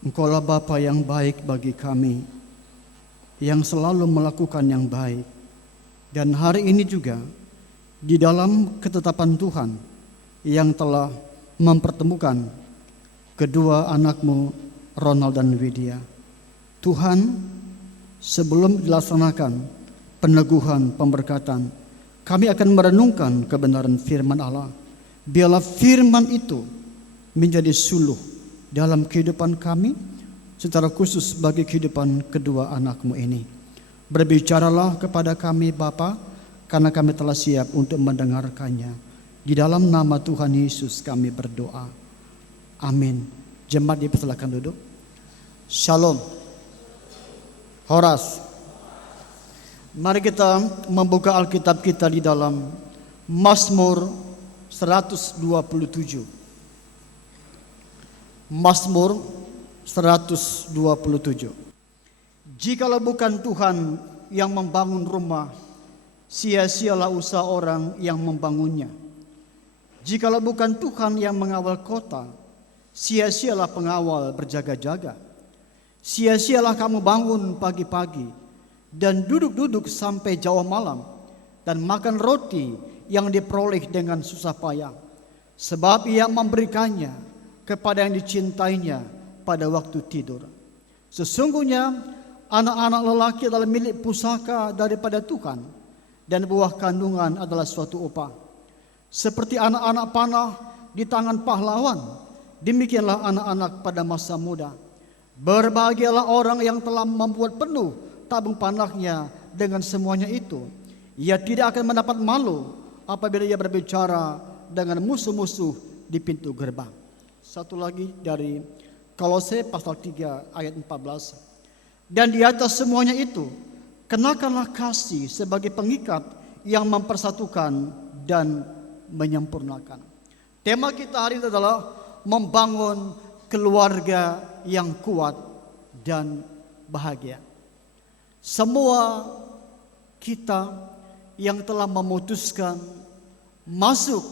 Engkaulah Bapa yang baik bagi kami, yang selalu melakukan yang baik. Dan hari ini juga, di dalam ketetapan Tuhan yang telah mempertemukan kedua anakmu, Ronald dan Widya. Tuhan, sebelum dilaksanakan peneguhan pemberkatan, kami akan merenungkan kebenaran firman Allah. Biarlah firman itu menjadi suluh dalam kehidupan kami, secara khusus bagi kehidupan kedua anakmu ini. Berbicaralah kepada kami Bapa, karena kami telah siap untuk mendengarkannya. Di dalam nama Tuhan Yesus kami berdoa. Amin. Jemaat dipersilakan duduk. Shalom. Horas. Mari kita membuka Alkitab kita di dalam Mazmur 127. Mazmur 127. Jikalau bukan Tuhan yang membangun rumah, sia-sialah usaha orang yang membangunnya. Jikalau bukan Tuhan yang mengawal kota, sia-sialah pengawal berjaga-jaga. Sia-sialah kamu bangun pagi-pagi dan duduk-duduk sampai jauh malam, dan makan roti yang diperoleh dengan susah payah, sebab ia memberikannya kepada yang dicintainya pada waktu tidur. Sesungguhnya anak-anak lelaki adalah milik pusaka daripada Tuhan, dan buah kandungan adalah suatu upah. Seperti anak-anak panah di tangan pahlawan, demikianlah anak-anak pada masa muda. Berbahagialah orang yang telah membuat penuh tabung panahnya dengan semuanya itu. Ia tidak akan mendapat malu apabila ia berbicara dengan musuh-musuh di pintu gerbang. Satu lagi dari Kolose pasal 3 ayat 14. Dan di atas semuanya itu, kenakanlah kasih sebagai pengikat yang mempersatukan dan menyempurnakan. Tema kita hari ini adalah membangun keluarga yang kuat dan bahagia. Semua kita yang telah memutuskan masuk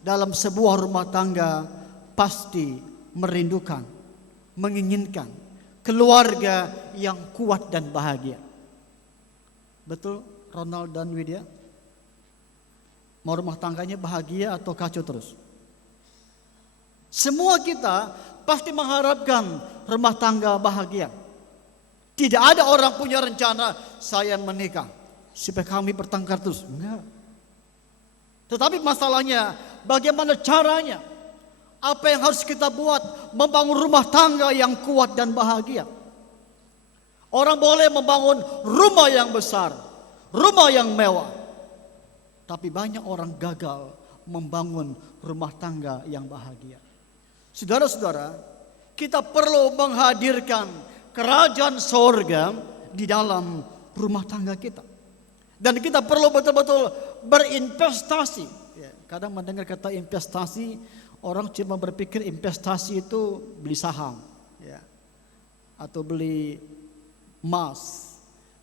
dalam sebuah rumah tangga pasti merindukan, menginginkan keluarga yang kuat dan bahagia. Betul, Ronald dan Widya? Mau rumah tangganya bahagia atau kacau terus? Semua kita pasti mengharapkan rumah tangga bahagia. Tidak ada orang punya rencana saya menikah supaya kami bertengkar terus. Enggak. Tetapi masalahnya bagaimana caranya? Apa yang harus kita buat membangun rumah tangga yang kuat dan bahagia? Orang boleh membangun rumah yang besar, rumah yang mewah. Tapi banyak orang gagal membangun rumah tangga yang bahagia. Saudara-saudara, kita perlu menghadirkan kerajaan sorga di dalam rumah tangga kita. Dan kita perlu betul-betul berinvestasi. Kadang mendengar kata investasi, orang cuma berpikir investasi itu beli saham, atau beli emas,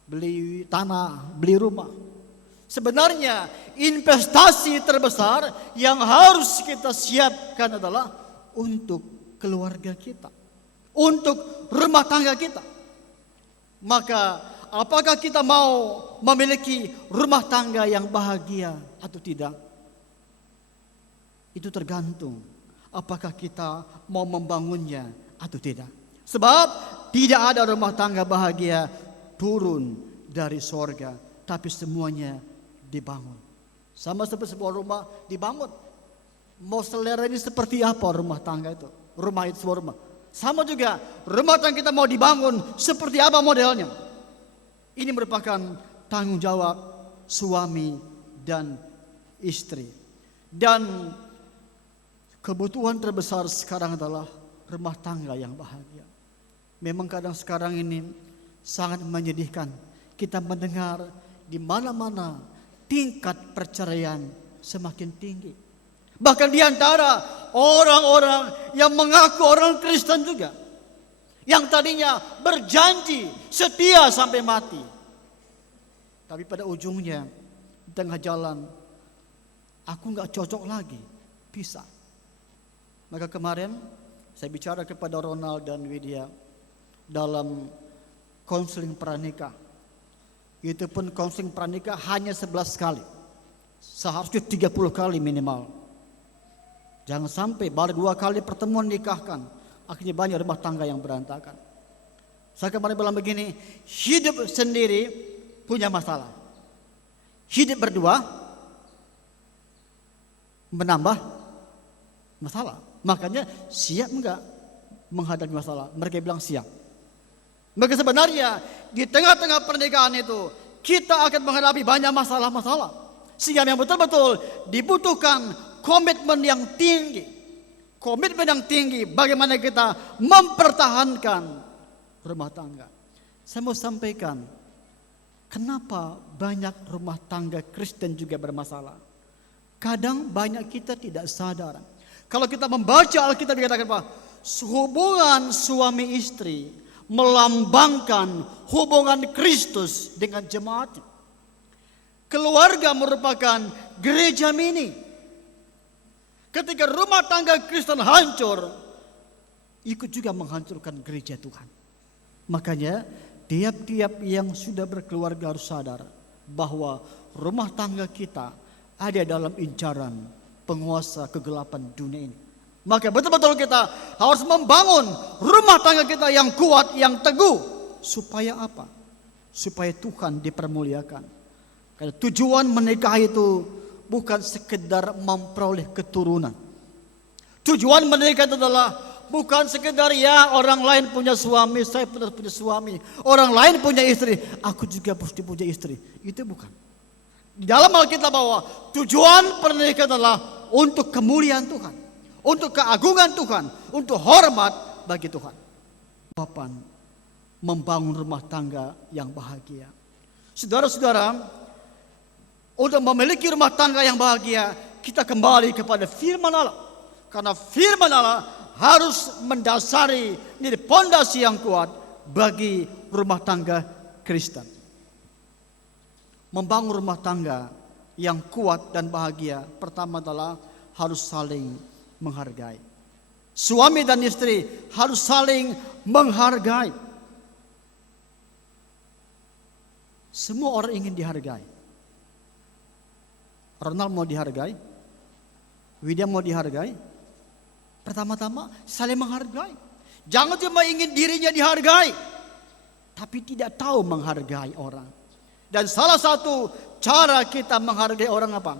beli tanah, beli rumah. Sebenarnya investasi terbesar yang harus kita siapkan adalah untuk keluarga kita, untuk rumah tangga kita. Maka apakah kita mau memiliki rumah tangga yang bahagia atau tidak? Itu tergantung apakah kita mau membangunnya atau tidak. Sebab tidak ada rumah tangga bahagia turun dari sorga, tapi semuanya dibangun. Sama seperti sebuah rumah dibangun. Mau selera ini seperti apa rumah tangga itu? Rumah itu sebuah rumah. Sama juga rumah tangga kita mau dibangun seperti apa modelnya? Ini merupakan tanggung jawab suami dan istri. Dan kebutuhan terbesar sekarang adalah rumah tangga yang bahagia. Memang kadang sekarang ini sangat menyedihkan. Kita mendengar di mana-mana tingkat perceraian semakin tinggi. Bahkan di antara orang-orang yang mengaku orang Kristen juga, yang tadinya berjanji setia sampai mati, tapi pada ujungnya di tengah jalan, aku gak cocok lagi, pisah. Maka kemarin Saya bicara kepada Ronald dan Widya dalam konseling pranikah. Itu pun konseling pranikah hanya 11 kali. Seharusnya 30 kali minimal. Jangan sampai baru 2 kali pertemuan nikahkan, akhirnya banyak rumah tangga yang berantakan. Saya kemarin bilang begini, hidup sendiri punya masalah. Hidup berdua menambah masalah. Makanya siap enggak menghadapi masalah? Mereka bilang siap. Maka sebenarnya di tengah-tengah pernikahan itu kita akan menghadapi banyak masalah-masalah. Sehingga yang betul-betul dibutuhkan komitmen yang tinggi. Komitmen yang tinggi bagaimana kita mempertahankan rumah tangga. Saya mau sampaikan, kenapa banyak rumah tangga Kristen juga bermasalah? Kadang banyak kita tidak sadar. Kalau kita membaca Alkitab dikatakan apa? Hubungan suami istri melambangkan hubungan Kristus dengan jemaat. Keluarga merupakan gereja mini. Ketika rumah tangga Kristen hancur, ikut juga menghancurkan gereja Tuhan. Makanya tiap-tiap yang sudah berkeluarga harus sadar bahwa rumah tangga kita ada dalam incaran penguasa kegelapan dunia ini. Maka betul-betul kita harus membangun rumah tangga kita yang kuat, yang teguh. Supaya apa? Supaya Tuhan dipermuliakan. Karena tujuan menikah itu bukan sekedar memperoleh keturunan. Tujuan menikah itu adalah bukan sekedar ya orang lain punya suami, saya punya suami. Orang lain punya istri, aku juga mesti punya istri. Itu bukan. Di dalam Alkitab bahwa tujuan pernikahan adalah untuk kemuliaan Tuhan, untuk keagungan Tuhan, untuk hormat bagi Tuhan. Papan membangun rumah tangga yang bahagia. Saudara-saudara, untuk memiliki rumah tangga yang bahagia, kita kembali kepada firman Allah. Karena firman Allah harus mendasari nilai pondasi yang kuat bagi rumah tangga Kristen. Membangun rumah tangga yang kuat dan bahagia, pertama adalah harus saling menghargai. Suami dan istri harus saling menghargai. Semua orang ingin dihargai. Ronald mau dihargai, Widya mau dihargai. Pertama-tama saling menghargai. Jangan cuma ingin dirinya dihargai, tapi tidak tahu menghargai orang. Dan salah satu cara kita menghargai orang apa?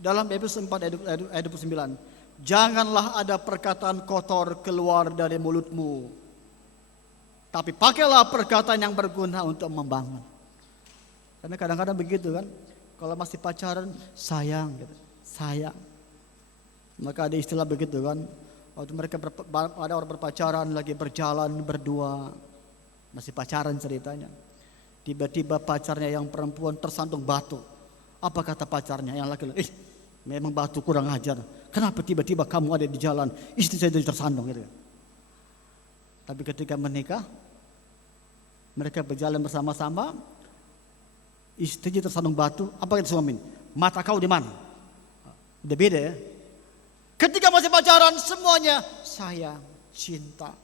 Dalam Efesus 4 ayat 29. Janganlah ada perkataan kotor keluar dari mulutmu, tapi pakailah perkataan yang berguna untuk membangun. Karena kadang-kadang begitu kan. Kalau masih pacaran, sayang gitu. Sayang. Maka ada istilah begitu kan. Waktu mereka ada orang berpacaran lagi berjalan berdua, masih pacaran ceritanya. Tiba-tiba pacarnya yang perempuan tersandung batu. Apa kata pacarnya yang laki-laki? Memang batu kurang ajar. Kenapa tiba-tiba kamu ada di jalan? Istri saya jadi tersandung gitu. Tapi ketika menikah, mereka berjalan bersama-sama. Istrinya tersandung batu. Apa kata suami? Mata kau di mana? Udah beda ya. Ketika masih pacaran semuanya sayang, cinta.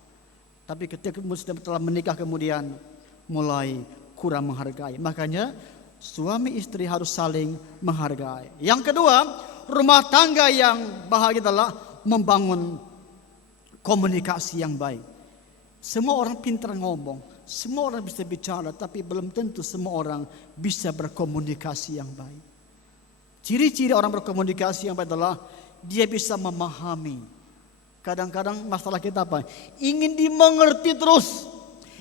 Tapi ketika setelah menikah kemudian mulai kurang menghargai. Makanya suami istri harus saling menghargai. Yang kedua, rumah tangga yang bahagia adalah membangun komunikasi yang baik. Semua orang pintar ngomong, semua orang bisa bicara, tapi belum tentu semua orang bisa berkomunikasi yang baik. Ciri-ciri orang berkomunikasi yang baik adalah dia bisa memahami. Kadang-kadang masalah kita apa? Ingin dimengerti terus,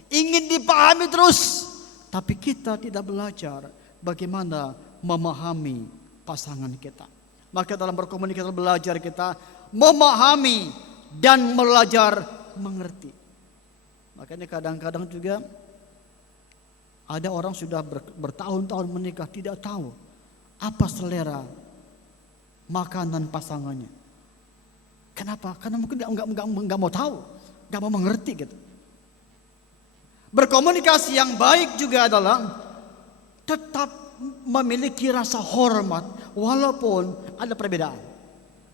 ingin dipahami terus. Tapi kita tidak belajar bagaimana memahami pasangan kita. Maka dalam berkomunikasi belajar kita memahami dan belajar mengerti. Makanya kadang-kadang juga ada orang sudah bertahun-tahun menikah tidak tahu apa selera makanan pasangannya. Kenapa? Karena mungkin nggak mau tahu, nggak mau mengerti gitu. Berkomunikasi yang baik juga adalah tetap memiliki rasa hormat walaupun ada perbedaan.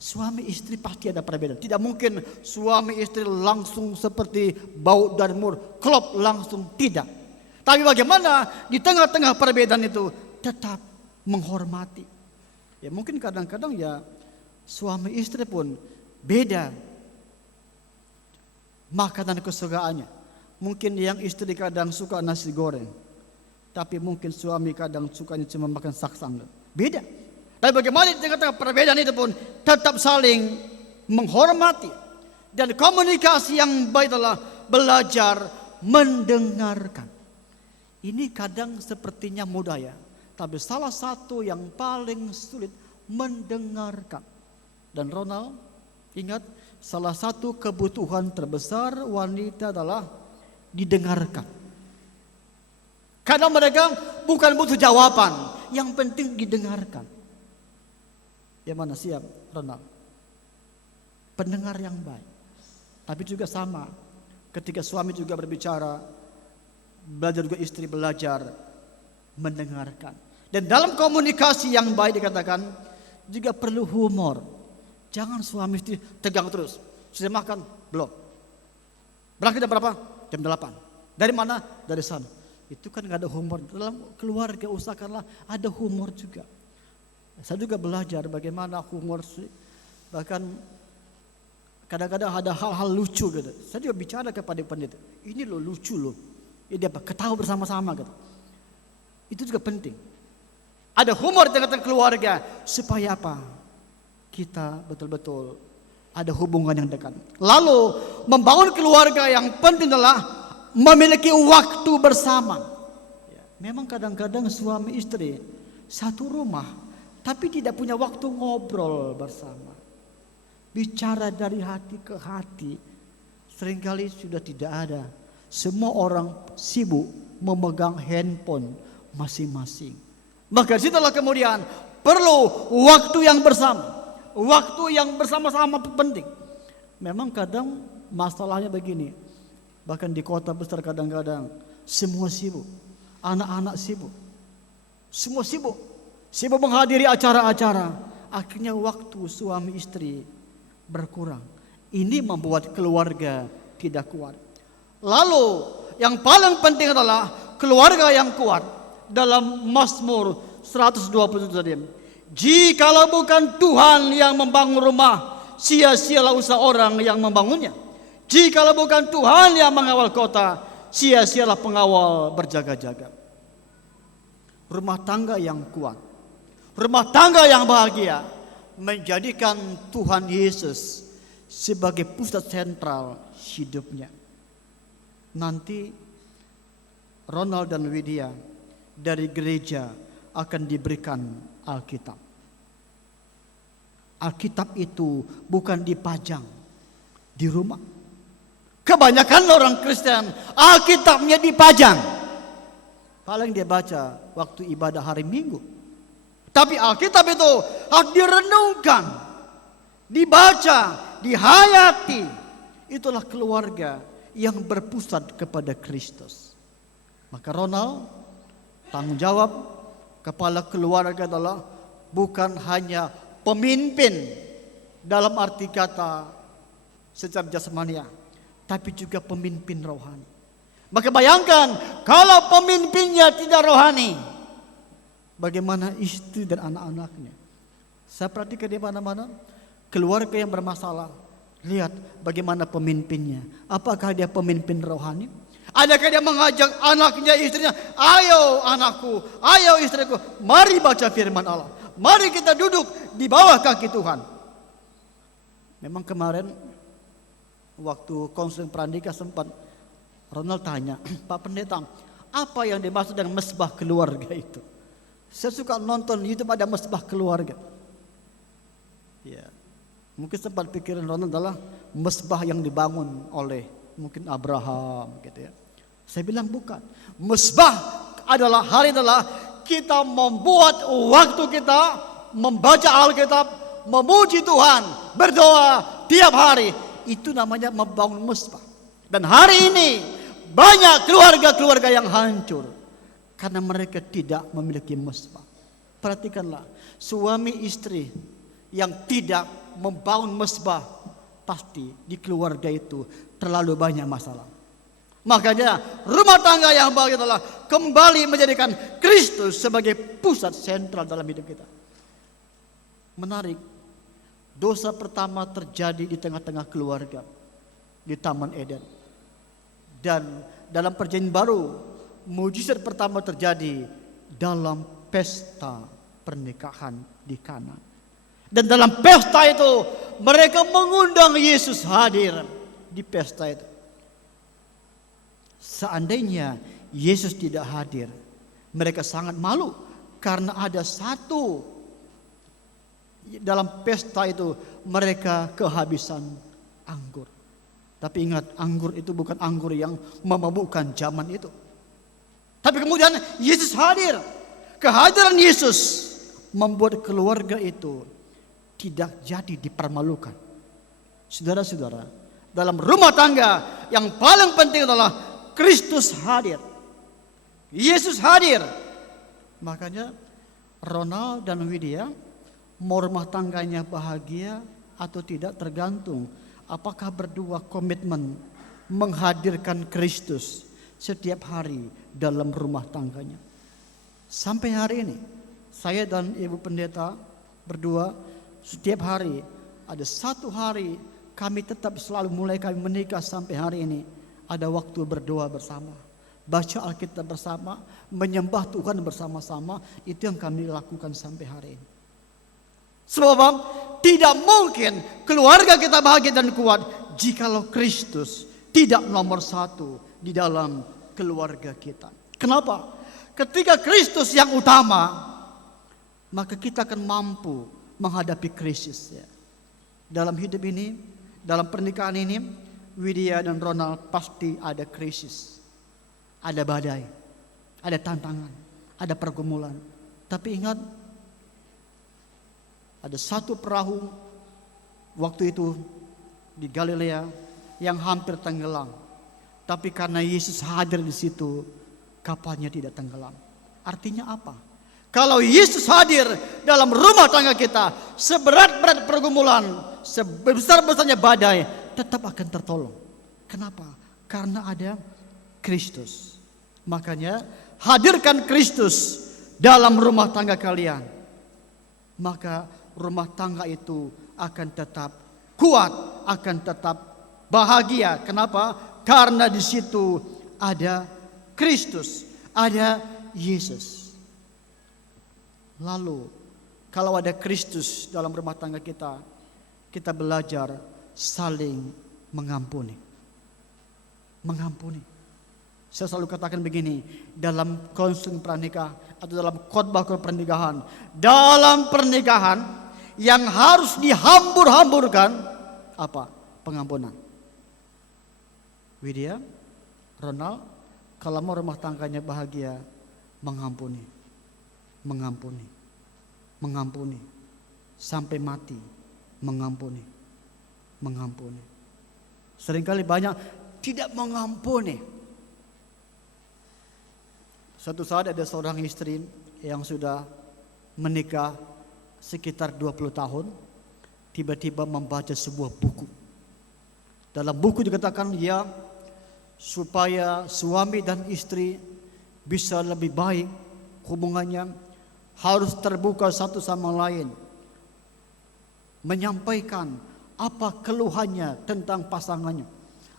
Suami istri pasti ada perbedaan. Tidak mungkin suami istri langsung seperti bau dan mur, klop langsung, tidak. Tapi bagaimana di tengah-tengah perbedaan itu tetap menghormati. Ya mungkin kadang-kadang ya suami istri pun beda makanan kesukaannya. Mungkin yang istri kadang suka nasi goreng, tapi mungkin suami kadang sukanya cuma makan saksang. Beda. Tapi bagaimana di tengah-tengah perbedaan itu pun tetap saling menghormati. Dan komunikasi yang baik adalah belajar mendengarkan. Ini kadang sepertinya mudah ya. Tapi salah satu yang paling sulit mendengarkan. Dan Ronald, ingat salah satu kebutuhan terbesar wanita adalah didengarkan. Kadang mereka bukan butuh jawaban, yang penting didengarkan. Yang mana siap, Ronald? Pendengar yang baik. Tapi juga sama, ketika suami juga berbicara, belajar juga istri belajar mendengarkan. Dan dalam komunikasi yang baik dikatakan juga perlu humor. Jangan suami istri tegang terus. Sudah makan? Belum. Berangkat jam berapa? Jam 8. Dari mana? Dari sana. Itu kan gak ada humor. Dalam keluarga usahakanlah ada humor juga. Saya juga belajar bagaimana humor. Bahkan kadang-kadang ada hal-hal lucu gitu. Saya juga bicara kepada pendeta. Ini loh lucu loh. Ini apa? Ketawa bersama-sama gitu. Itu juga penting. Ada humor di tengah-tengah keluarga. Supaya apa? Kita betul-betul ada hubungan yang dekat. Lalu membangun keluarga yang penting adalah memiliki waktu bersama. Memang kadang-kadang suami istri satu rumah tapi tidak punya waktu ngobrol bersama. Bicara dari hati ke hati seringkali sudah tidak ada. Semua orang sibuk memegang handphone masing-masing. Maka disitulah kemudian perlu waktu yang bersama. Waktu yang bersama-sama penting. Memang kadang masalahnya begini. Bahkan di kota besar kadang-kadang semua sibuk. Anak-anak sibuk. Semua sibuk. Sibuk menghadiri acara-acara. Akhirnya waktu suami istri berkurang. Ini membuat keluarga tidak kuat. Lalu yang paling penting adalah keluarga yang kuat. Dalam Mazmur 127 tadi. Jikalau bukan Tuhan yang membangun rumah, sia-sialah usaha orang yang membangunnya. Jikalau bukan Tuhan yang mengawal kota, sia-sialah pengawal berjaga-jaga. Rumah tangga yang kuat, rumah tangga yang bahagia, menjadikan Tuhan Yesus sebagai pusat sentral hidupnya. Nanti Ronald dan Widya dari gereja akan diberikan Alkitab. Alkitab itu bukan dipajang di rumah. Kebanyakan orang Kristen Alkitabnya dipajang. Paling dia baca waktu ibadah hari Minggu. Tapi Alkitab itu harus direnungkan, dibaca, dihayati. Itulah keluarga yang berpusat kepada Kristus. Maka Ronald, tanggung jawab kepala keluarga adalah bukan hanya pemimpin dalam arti kata secara jasmania, tapi juga pemimpin rohani. Maka bayangkan kalau pemimpinnya tidak rohani, bagaimana istri dan anak-anaknya? Saya perhatikan di mana-mana keluarga yang bermasalah. Lihat bagaimana pemimpinnya. Apakah dia pemimpin rohani? Adakah dia mengajak anaknya, istrinya, ayo anakku, ayo istriku, mari baca firman Allah. Mari kita duduk di bawah kaki Tuhan. Memang kemarin waktu konseling Prandika sempat Ronald tanya, Pak Pendeta, apa yang dimaksud dengan mesbah keluarga itu? Saya suka nonton YouTube ada mesbah keluarga. Ya, mungkin sempat pikiran Ronald adalah mesbah yang dibangun oleh mungkin Abraham gitu ya. Saya bilang bukan. Mesbah adalah kita membuat waktu kita membaca Alkitab, memuji Tuhan, berdoa tiap hari. Itu namanya membangun mesbah. Dan hari ini banyak keluarga-keluarga yang hancur karena mereka tidak memiliki mesbah. Perhatikanlah, suami istri yang tidak membangun mesbah, pasti di keluarga itu terlalu banyak masalah. Makanya rumah tangga yang bahagia adalah kembali menjadikan Kristus sebagai pusat sentral dalam hidup kita. Menarik, dosa pertama terjadi di tengah-tengah keluarga, di Taman Eden. Dan dalam perjanjian baru, mujizat pertama terjadi dalam pesta pernikahan di Kana. Dan dalam pesta itu mereka mengundang Yesus hadir di pesta itu. Seandainya Yesus tidak hadir, mereka sangat malu karena ada satu dalam pesta itu mereka kehabisan anggur. Tapi ingat, anggur itu bukan anggur yang memabukkan zaman itu. Tapi kemudian Yesus hadir. Kehadiran Yesus membuat keluarga itu tidak jadi dipermalukan. Saudara-saudara, dalam rumah tangga yang paling penting adalah Kristus hadir. Yesus hadir. Makanya Ronald dan Widya mau rumah tangganya bahagia atau tidak tergantung apakah berdua komitmen menghadirkan Kristus setiap hari dalam rumah tangganya. Sampai hari ini saya dan Ibu Pendeta berdua setiap hari ada satu hari kami tetap selalu mulai kami menikah sampai hari ini ada waktu berdoa bersama, baca Alkitab bersama, menyembah Tuhan bersama-sama. Itu yang kami lakukan sampai hari ini. Sebab tidak mungkin keluarga kita bahagia dan kuat jikalau Kristus tidak nomor satu di dalam keluarga kita. Kenapa? Ketika Kristus yang utama, maka kita akan mampu menghadapi krisis ya. Dalam hidup ini, dalam pernikahan ini, Widya dan Ronald pasti ada krisis, ada badai, ada tantangan, ada pergumulan. Tapi ingat, ada satu perahu waktu itu di Galilea yang hampir tenggelam. Tapi karena Yesus hadir di situ, kapalnya tidak tenggelam. Artinya apa? Kalau Yesus hadir dalam rumah tangga kita, seberat-berat pergumulan, sebesar-besarnya badai, tetap akan tertolong. Kenapa? Karena ada Kristus. Makanya hadirkan Kristus dalam rumah tangga kalian. Maka rumah tangga itu akan tetap kuat, akan tetap bahagia. Kenapa? Karena di situ ada Kristus, ada Yesus. Lalu kalau ada Kristus dalam rumah tangga kita, kita belajar saling mengampuni. Mengampuni. Saya selalu katakan begini, dalam konseling pranikah atau dalam khotbah pernikahan, dalam pernikahan yang harus dihambur-hamburkan apa? Pengampunan. Widya, Ronald, kalau mau rumah tangganya bahagia, mengampuni, mengampuni, mengampuni, sampai mati, mengampuni, mengampuni. Seringkali banyak tidak mengampuni. Suatu saat ada seorang istri yang sudah menikah sekitar 20 tahun, tiba-tiba membaca sebuah buku. Dalam buku dikatakan ya, supaya suami dan istri bisa lebih baik hubungannya, harus terbuka satu sama lain, menyampaikan apa keluhannya tentang pasangannya,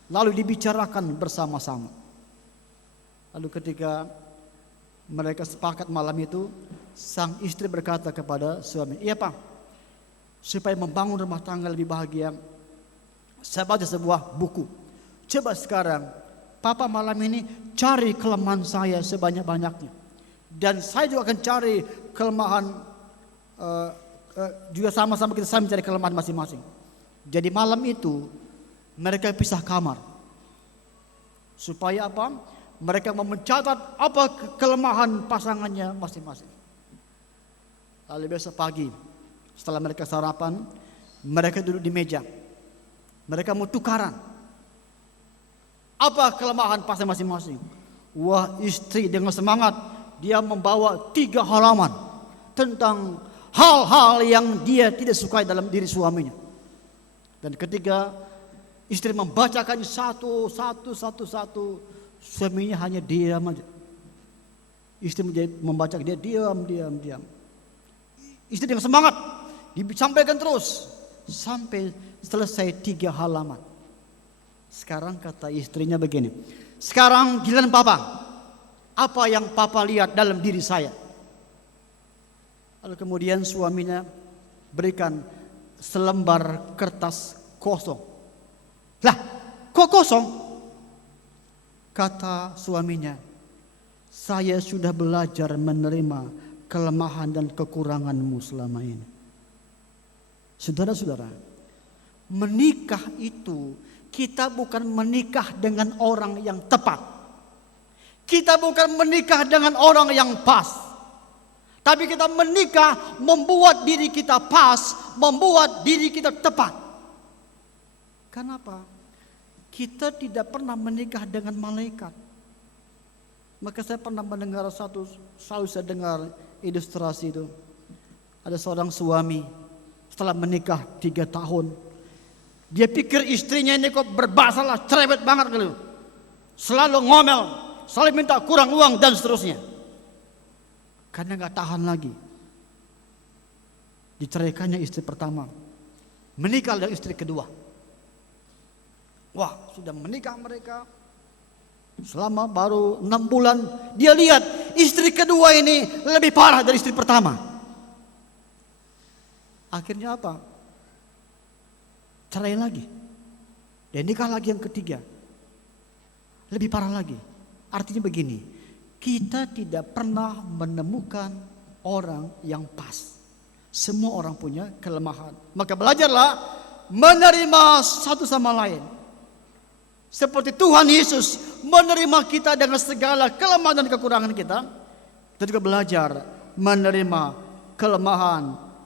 lalu dibicarakan bersama-sama. Lalu ketika mereka sepakat malam itu, sang istri berkata kepada suami, "Iya Pak, supaya membangun rumah tangga lebih bahagia, saya baca sebuah buku. Coba sekarang Papa malam ini cari kelemahan saya sebanyak-banyaknya, dan saya juga akan cari kelemahan, juga sama-sama kita mencari kelemahan masing-masing." Jadi malam itu mereka pisah kamar. Supaya apa? Mereka mencatat apa kelemahan pasangannya masing-masing. Lalu besok pagi setelah mereka sarapan, mereka duduk di meja. Mereka mau tukaran. Apa kelemahan pasangan masing-masing? Wah, istri dengan semangat dia membawa 3 halaman tentang hal-hal yang dia tidak sukai dalam diri suaminya. Dan ketika istri membacakan satu, suaminya hanya diam aja. Istri membaca, dia diam. Istri dengan semangat disampaikan terus sampai selesai 3 halaman. Sekarang kata istrinya begini, sekarang giliran papa. Apa yang papa lihat dalam diri saya? Lalu kemudian suaminya berikan selembar kertas kosong. Lah, kok kosong? Kata suaminya, saya sudah belajar menerima kelemahan dan kekuranganmu selama ini. Saudara-saudara, menikah itu kita bukan menikah dengan orang yang tepat. Kita bukan menikah dengan orang yang pas. Tapi kita menikah membuat diri kita pas, membuat diri kita tepat. Kenapa? Kita tidak pernah menikah dengan malaikat. Maka saya pernah mendengar selalu saya dengar ilustrasi itu. Ada seorang suami setelah menikah 3 tahun. Dia pikir istrinya ini kok berbasalah, cerewet banget gitu. Selalu ngomel, selalu minta kurang uang dan seterusnya. Karena gak tahan lagi, diceraikannya istri pertama, menikah dengan istri kedua. Wah, sudah menikah mereka selama baru 6 bulan, dia lihat istri kedua ini lebih parah dari istri pertama. Akhirnya apa? Cerai lagi. Dan nikah lagi yang ketiga, lebih parah lagi. Artinya begini, kita tidak pernah menemukan orang yang pas. Semua orang punya kelemahan. Maka belajarlah menerima satu sama lain. Seperti Tuhan Yesus menerima kita dengan segala kelemahan dan kekurangan kita. Kita juga belajar menerima kelemahan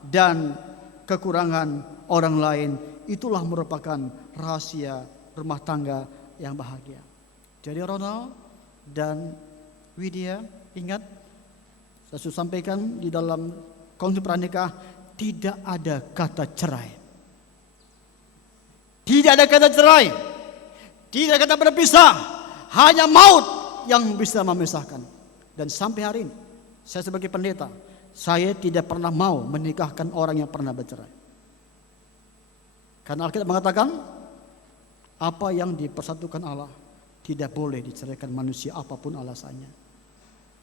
dan kekurangan orang lain. Itulah merupakan rahasia rumah tangga yang bahagia. Jadi Ronald dan Widya, ingat, saya sudah sampaikan di dalam konsep pranikah, tidak ada kata cerai. Tidak ada kata cerai. Tidak ada kata berpisah. Hanya maut yang bisa memisahkan. Dan sampai hari ini, saya sebagai pendeta, saya tidak pernah mau menikahkan orang yang pernah bercerai. Karena Alkitab mengatakan, apa yang dipersatukan Allah tidak boleh diceraikan manusia apapun alasannya.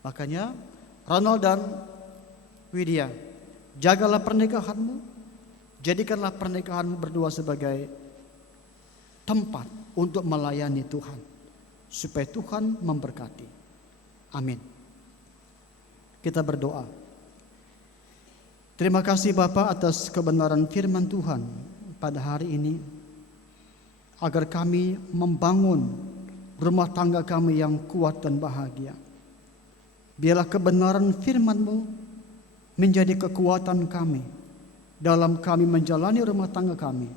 Makanya Ronald dan Widya, jagalah pernikahanmu. Jadikanlah pernikahanmu berdua sebagai tempat untuk melayani Tuhan. Supaya Tuhan memberkati. Amin. Kita berdoa. Terima kasih Bapa atas kebenaran firman Tuhan pada hari ini. Agar kami membangun rumah tangga kami yang kuat dan bahagia. Biarlah kebenaran firman-Mu menjadi kekuatan kami dalam kami menjalani rumah tangga kami.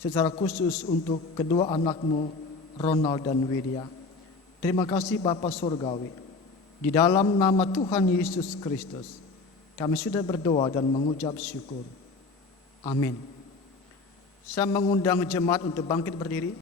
Secara khusus untuk kedua anak-Mu, Ronald dan Widya. Terima kasih Bapa Surgawi. Di dalam nama Tuhan Yesus Kristus, kami sudah berdoa dan mengucap syukur. Amin. Saya mengundang jemaat untuk bangkit berdiri.